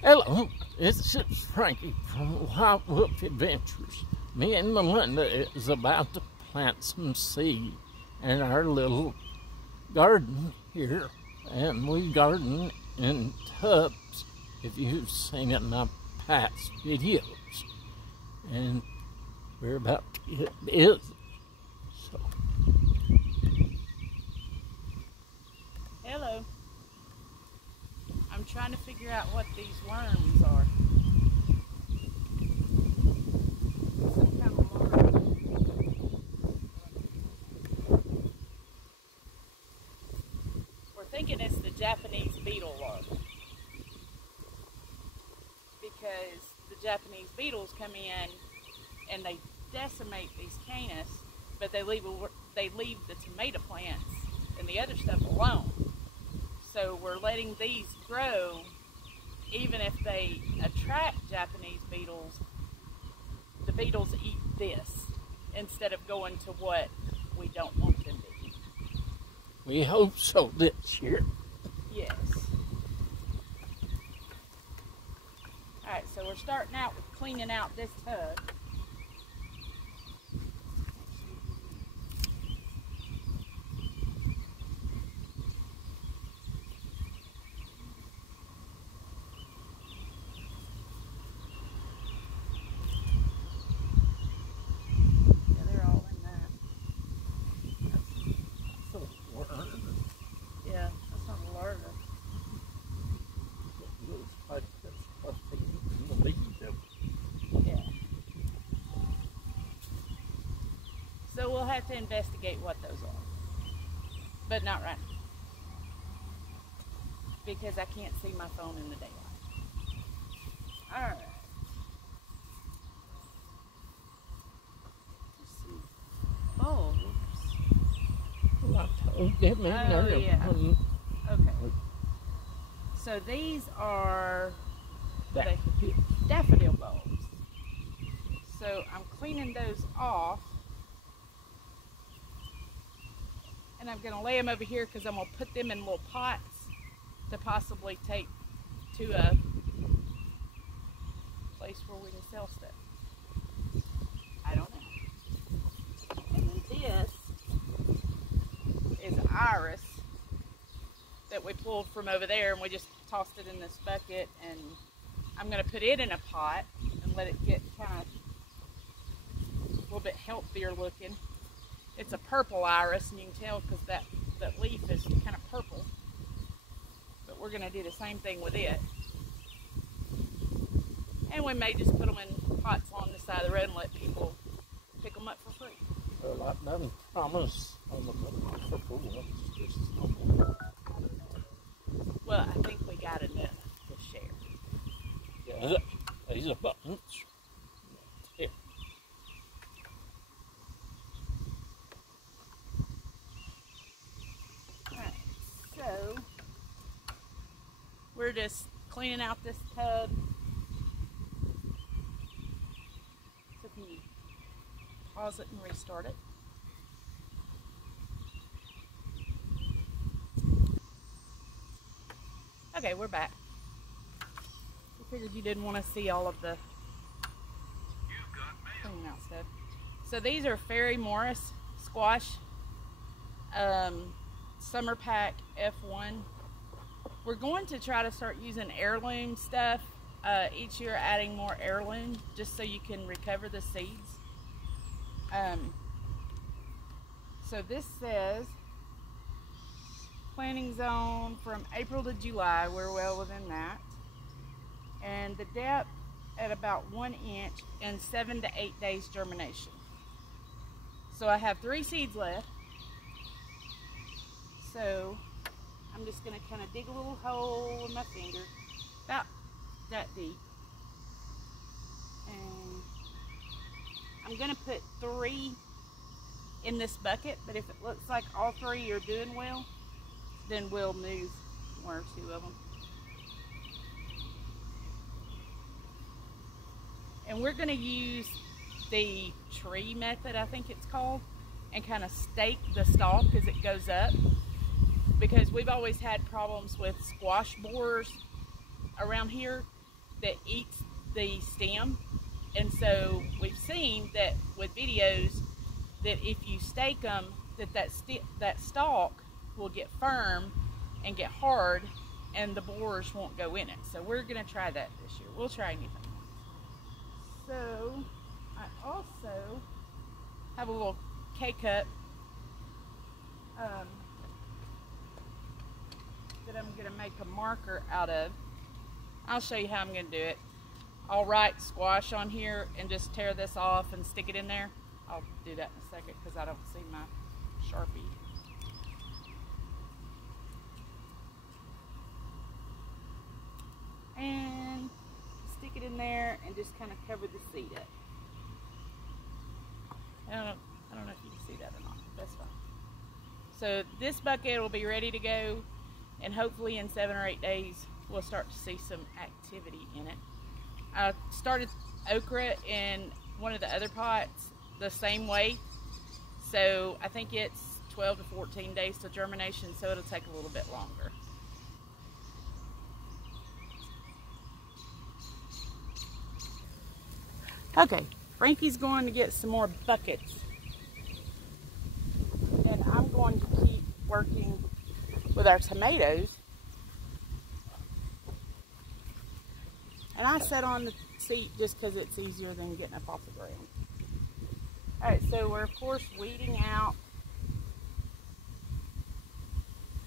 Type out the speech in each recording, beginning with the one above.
Hello, it's just Frankie from Wild Wolf Adventures. Me and Melinda is about to plant some seed in our little garden here, and we garden in tubs, if you've seen it in my past videos. And we're about to get busy. So. Hello. I'm trying to figure out what these worms are. Some kind of worm. We're thinking it's the Japanese beetle larva, because the Japanese beetles come in and they decimate these canis, but they leave the tomato plants and the other stuff alone. So we're letting these grow. Even if they attract Japanese beetles, the beetles eat this instead of going to what we don't want them to eat. We hope so this year. Yes. Alright, so we're starting out with cleaning out this tub. So we'll have to investigate what those are, but not right now, because I can't see my phone in the daylight. All right. Let's see. Oh, Oh, yeah. Okay. So these are daffodil bulbs. So I'm cleaning those off. And I'm going to lay them over here because I'm going to put them in little pots to possibly take to a place where we can sell stuff. I don't know. And then this is iris that we pulled from over there, and we just tossed it in this bucket, and I'm going to put it in a pot and let it get kind of a little bit healthier looking. It's a purple iris, and you can tell because that leaf is kind of purple. But we're going to do the same thing with it. And we may just put them in pots along the side of the road and let people pick them up for free. Well, I done promise on the purple ones. Well, I think we got enough to share. Yeah, these are buttons. Yeah. So, we're just cleaning out this tub. So can you pause it and restart it? Okay, we're back. I figured you didn't want to see all of the cleaning out stuff. So these are Fairy Morris squash. Summer Pack F1. We're going to try to start using heirloom stuff each year, adding more heirloom just so you can recover the seeds. So this says planting zone from April to July. We're well within that. And the depth at about 1 inch and 7 to 8 days germination. So I have 3 seeds left. So I'm just going to kind of dig a little hole with my finger, about that deep. And I'm going to put 3 in this bucket, but if it looks like all 3 are doing well, then we'll move 1 or 2 of them. And we're going to use the tree method, I think it's called, and kind of stake the stalk as it goes up. Because we've always had problems with squash borers around here, that eats the stem. And so we've seen that with videos that if you stake them, that stalk will get firm and get hard, and the borers won't go in it. So we're going to try that this year. We'll try anything else. So I also have a little K-cup that I'm going to make a marker out of. I'll show you how I'm going to do it. I'll write squash on here and just tear this off and stick it in there. I'll do that in a second because I don't see my Sharpie. And stick it in there and just kind of cover the seed up. I don't know if you can see that or not. That's fine. So this bucket will be ready to go, and hopefully in 7 or 8 days we'll start to see some activity in it. I started okra in one of the other pots the same way, so I think it's 12 to 14 days to germination, so it'll take a little bit longer. Okay, Frankie's going to get some more buckets, and I'm going to keep working with our tomatoes. And I sat on the seat just because it's easier than getting up off the ground. Alright, so we're of course weeding out,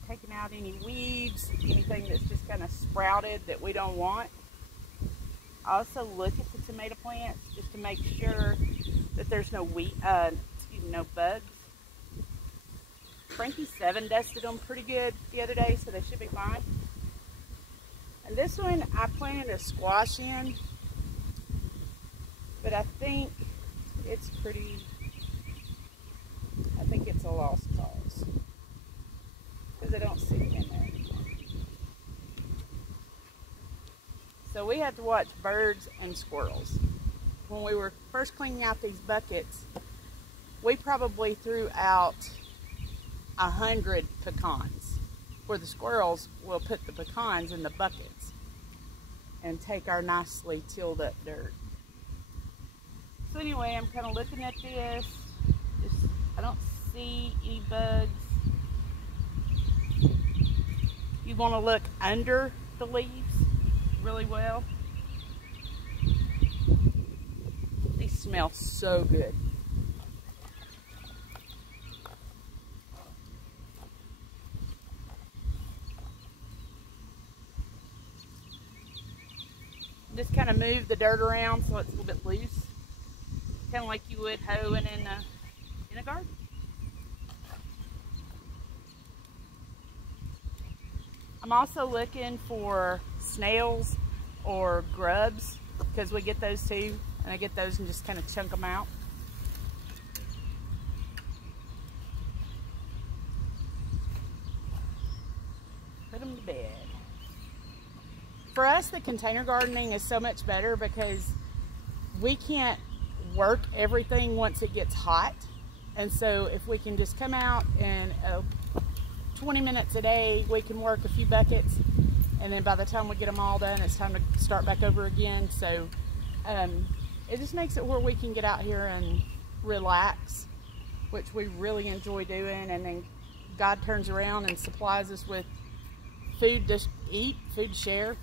taking out any weeds, anything that's just kind of sprouted that we don't want. I also look at the tomato plants just to make sure that there's no no bugs. Frankie 7 dusted them pretty good the other day, so they should be fine. And this one I planted a squash in, but I think it's a lost cause because I don't see it in there anymore. So we had to watch birds and squirrels. When we were first cleaning out these buckets, we probably threw out 100 pecans, where the squirrels will put the pecans in the buckets and take our nicely tilled up dirt. So anyway, I'm kind of looking at this. I don't see any bugs. You want to look under the leaves really well. These smell so good. Just kind of move the dirt around so it's a little bit loose, kind of like you would hoeing in a garden. I'm also looking for snails or grubs because we get those too, and I get those and just kind of chunk them out. Put them to bed. For us, the container gardening is so much better because we can't work everything once it gets hot. And so if we can just come out and 20 minutes a day, we can work a few buckets, and then by the time we get them all done, it's time to start back over again. So it just makes it where we can get out here and relax, which we really enjoy doing. And then God turns around and supplies us with food to eat, food to share,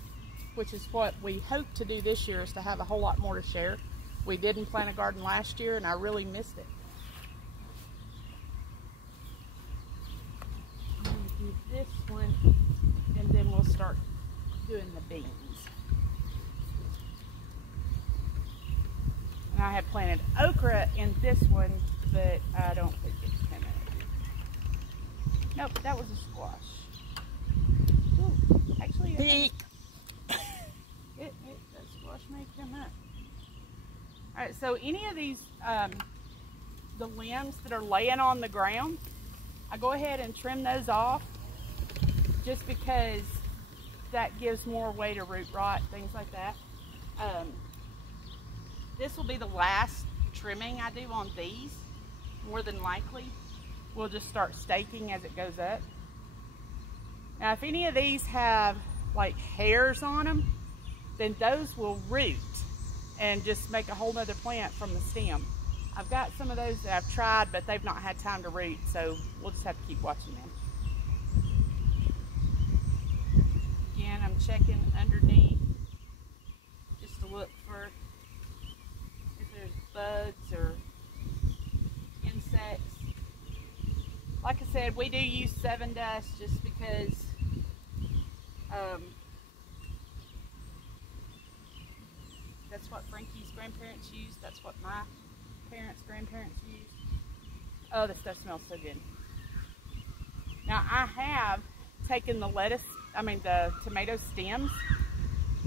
which is what we hope to do this year, is to have a whole lot more to share. We didn't plant a garden last year, and I really missed it. I'm going to do this one, and then we'll start doing the beans. And I have planted okra in this one, but I don't think it's coming. Nope, that was a squash. Ooh, actually, that squash may come up. Alright, so any of these, the limbs that are laying on the ground, I go ahead and trim those off just because that gives more way to root rot, things like that. This will be the last trimming I do on these, more than likely. We'll just start staking as it goes up. Now, if any of these have like hairs on them, then those will root and just make a whole nother plant from the stem. I've got some of those that I've tried, but they've not had time to root, so we'll just have to keep watching them. Again, I'm checking underneath just to look for if there's bugs or insects. Like I said, we do use 7 Dust just because that's what Frankie's grandparents used. That's what my parents' grandparents used. Oh, this stuff smells so good. Now I have taken the tomato stems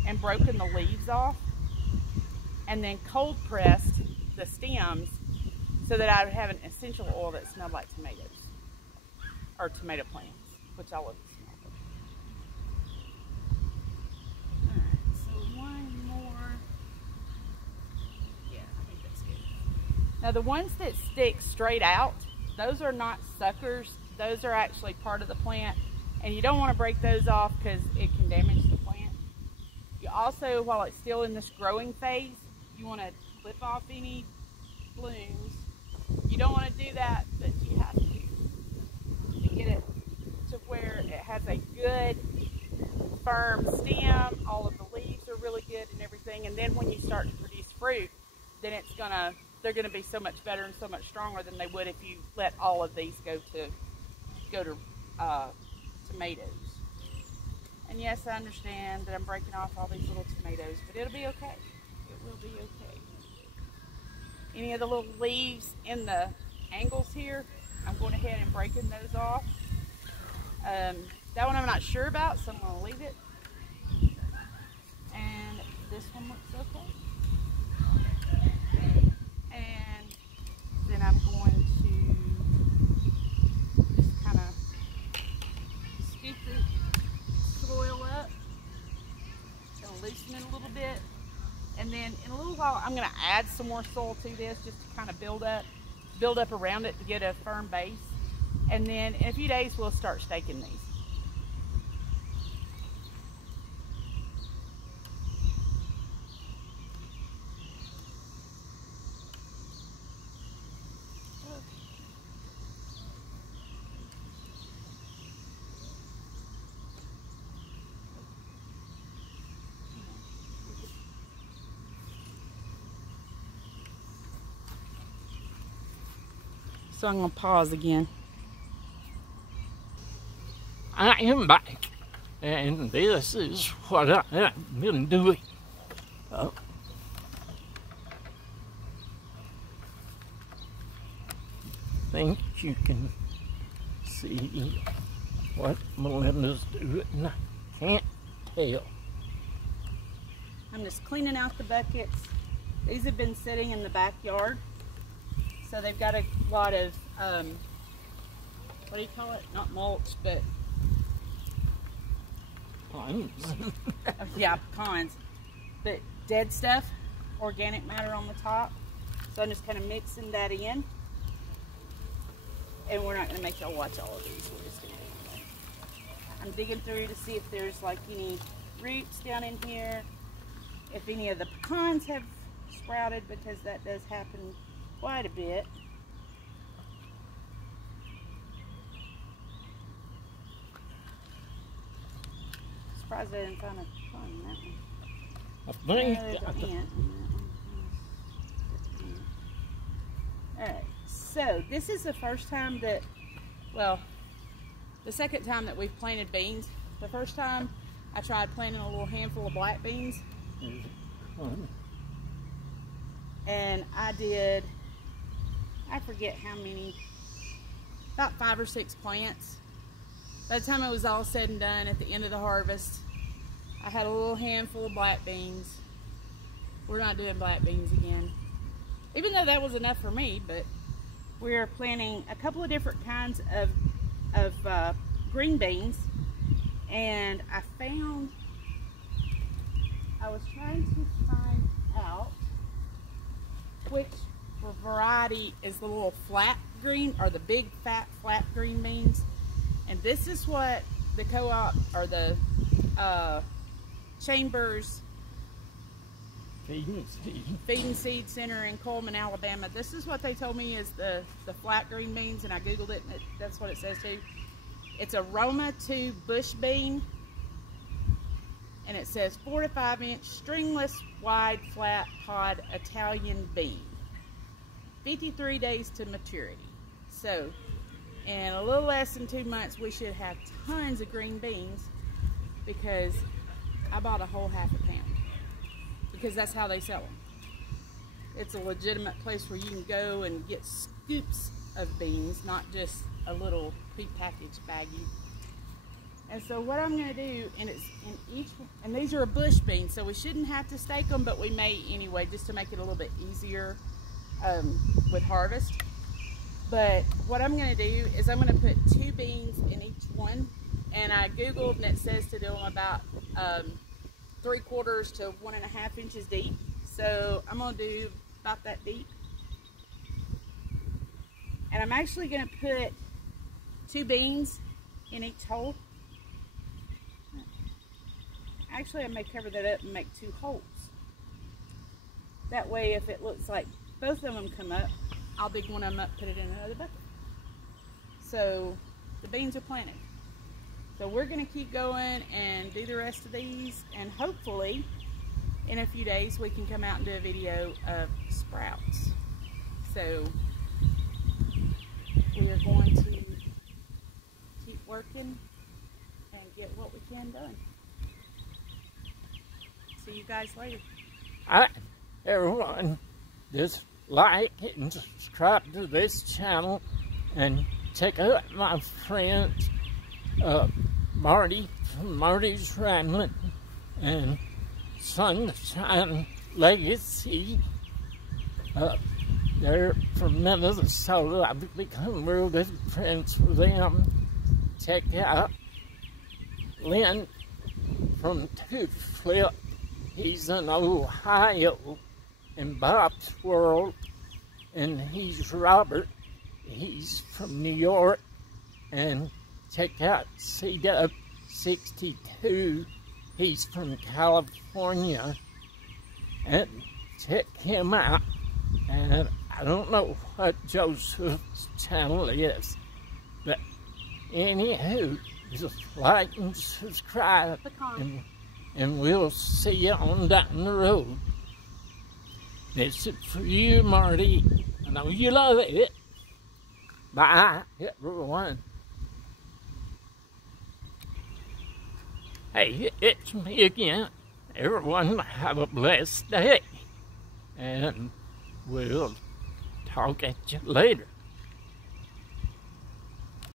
and broken the leaves off and then cold pressed the stems so that I would have an essential oil that smelled like tomatoes or tomato plants, which I love the smell of. Alright, so one more. Yeah, I think that's good. Now the ones that stick straight out, those are not suckers. Those are actually part of the plant, and you don't want to break those off because it can damage the plant. You also, while it's still in this growing phase, you want to clip off any blooms. You don't want to do that, but you have to get it to where it has a good firm stem. All of the leaves are really good and everything, and then when you start to produce fruit, then they're gonna be so much better and so much stronger than they would if you let all of these go to tomatoes. And yes, I understand that I'm breaking off all these little tomatoes, but it'll be okay. It will be okay. Any of the little leaves in the angles here, I'm going ahead and breaking those off. That one I'm not sure about, so I'm going to leave it. And this one looks okay. And then I'm going to just kind of scoop the soil up. Going to loosen it a little bit. And then in a little while, I'm going to add some more soil to this just to kind of build up around it to get a firm base. And then in a few days, we'll start staking these. So I'm going to pause again. I am back, and this is what I've been doing. Oh. Think you can see what Melinda's doing. I can't tell. I'm just cleaning out the buckets. These have been sitting in the backyard. So they've got a lot of, what do you call it? Not mulch, but... Pines. Yeah, pines. But dead stuff, organic matter on the top. So I'm just kind of mixing that in. And we're not going to make y'all watch all of these. We're just going to do them. I'm digging through to see if there's like any roots down in here. If any of the pecans have sprouted, because that does happen quite a bit. Surprised I didn't find a pecan in that one. There's an ant. Alright, so this is the first time that, well, the second time that we've planted beans. The first time I tried planting a little handful of black beans. And I did, I forget how many, about 5 or 6 plants. By the time it was all said and done at the end of the harvest, I had a little handful of black beans. We're not doing black beans again. Even though that was enough for me, but we're planting a couple of different kinds of green beans. And I was trying to find out which variety is the little flat green or the big fat flat green beans. And this is what the co-op or the Chambers Feed and Seed Center in Coleman, Alabama. This is what they told me is the flat green beans, and I googled it, and that's what it says too. It's a Roma 2 bush bean, and it says 4 to 5 inch stringless wide flat pod Italian bean. 53 days to maturity. So in a little less than 2 months we should have tons of green beans, because I bought a whole half a pound, because that's how they sell them. It's a legitimate place where you can go and get scoops of beans, not just a little pre-packaged baggie. And so what I'm going to do, and it's in each, and these are a bush bean, so we shouldn't have to stake them, but we may anyway, just to make it a little bit easier with harvest. But what I'm going to do is I'm going to put 2 beans in each one, and I googled, and it says to do them about 3/4 to 1.5 inches deep. So I'm going to do about that deep, and I'm actually going to put 2 beans in each hole. Actually, I may cover that up and make 2 holes. That way, if it looks like both of them come up, I'll dig one of them up, put it in another bucket. So the beans are planted. So we're going to keep going and do the rest of these, and hopefully in a few days we can come out and do a video of sprouts. So we are going to keep working and get what we can done. See you guys later. Hi, everyone. Just like and subscribe to this channel, and check out my friend Marty from Marty's Rambling and Sunshine Legacy. They're from Minnesota. I've become real good friends with them. Check out Lynn from Tooth Flip. He's in Ohio, in Bob's World, and he's Robert. He's from New York. And check out CW62. He's from California, and check him out. And I don't know what Joseph's channel is, but anywho, just like and subscribe, and we'll see you on down the road. This is for you, Marty. I know you love it. Bye, everyone. Hey, it's me again. Everyone have a blessed day, and we'll talk at you later.